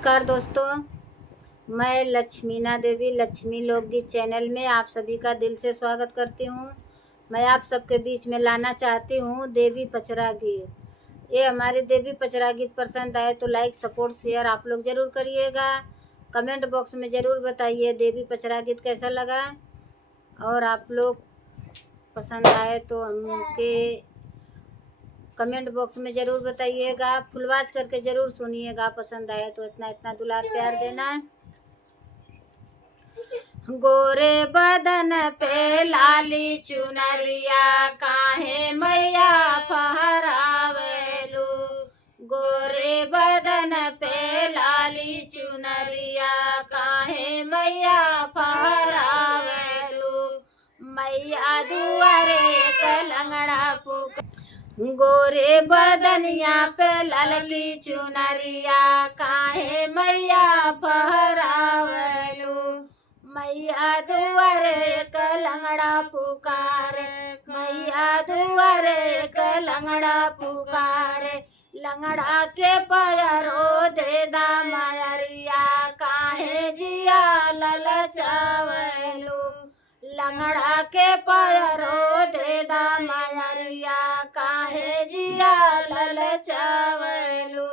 नमस्कार दोस्तों, मैं लक्ष्मीना देवी लक्ष्मी लोकगीत चैनल में आप सभी का दिल से स्वागत करती हूँ। मैं आप सबके बीच में लाना चाहती हूँ देवी पचरा गीत। ये हमारी देवी पचरा गीत पसंद आए तो लाइक सपोर्ट शेयर आप लोग ज़रूर करिएगा। कमेंट बॉक्स में ज़रूर बताइए देवी पचरा गीत कैसा लगा, और आप लोग पसंद आए तो हमके कमेंट बॉक्स में ज़रूर बताइएगा। फुलवाच करके ज़रूर सुनिएगा। पसंद आया तो इतना इतना दुलार प्यार देना है। गोरे बदन पे लाली चुनरिया काहे मैया फहरावेलू। गोरे बदन पे लाली चुनरिया काहे मैया फहरावेलू। मैया दुआरे कलंगड़ा पुकार। गोरे बदनिया पे ललकी चुनरिया काहे मैया फहरावेलू। मैया दुआरे कलंगड़ा पुकारे, मैया दुआरे कलंगड़ा पुकारे। लंगड़ा के पैरो दे दा मायरिया काहे जिया ललचावेलू। लंगड़ा के पैरो दे दा मायरिया काहे जिया ललचावेलू।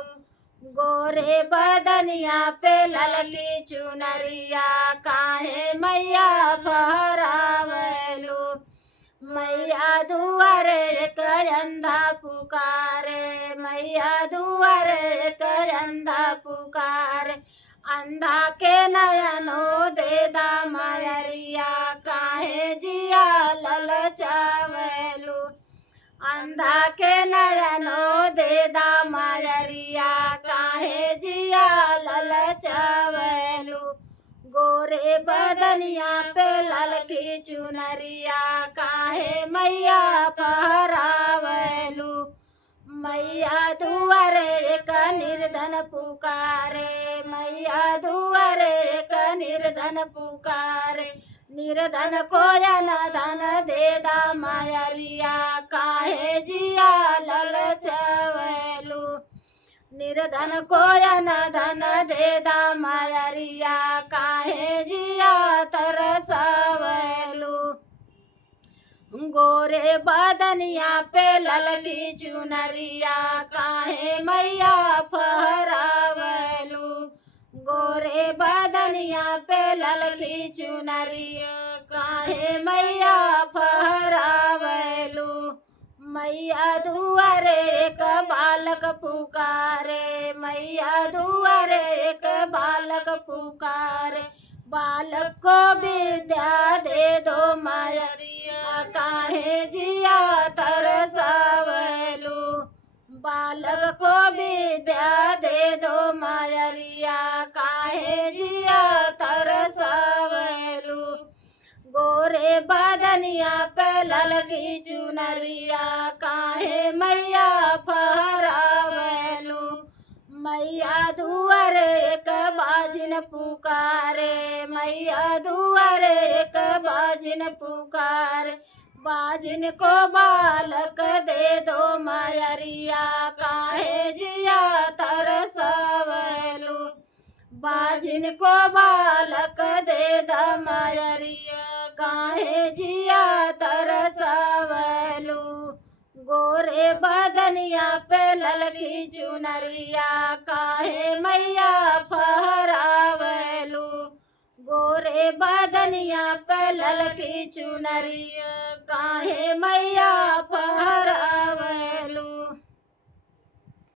गोरे बदनिया पे ललकी चुनरिया काहे मैया फहरावेलू। मैया दुआरे कंधा पुकारे, मैया दुआरे कंधा पुकारे। अंधा के नयनो दे दा मायरिया काहे जिया ललचावेलू। अंधा के नयनो दे दा मायरिया काहे जिया ललचावेलू। गोरे बदनिया पे ललकी चुनरिया काहे मैया फहरावेलू। मैया दुआरे का निर्धन पुकारे, मैया दुआरे का निर्धन पुकारे। निर्धन को धन दे दा मायरिया काहे जिया ललचावेलू। निर्धन को धन दे दा मायरिया काहे जिया तरसावेलू। गोरे बदनिया पे ललकी चुनरिया काहे मैया फहरावेलू। गोरे बदनिया पे ललकी चुनरिया काहे मैया फहरावेलू। मैया दुआरे एक बालक पुकारे, मैया दुआरे एक बालक पुकारे। बालक को विद्या दे दो मायरिया काहे जिया तरसावेलू। बालक को विद्या दे दो मायरिया काहे जिया तरसावेलू। गोरे बदनिया पे ललकी चुनरिया काहे मैया फहरावेलू। मैया दुआरे एक बाजिन पुकारे, मैया दुआरे एक बाजिन पुकारे। बाजिन को बालक दे दो मायरिया काहे जिया तरसावेलू। बाजिन को बालक दे दा मायरिया काहे जिया तरसावेलू। गोरे बदनिया पे ललकी चुनरिया काहे मैया फहरावेलू। गोरे बदनिया पे ललकी चुनरिया काहे मैया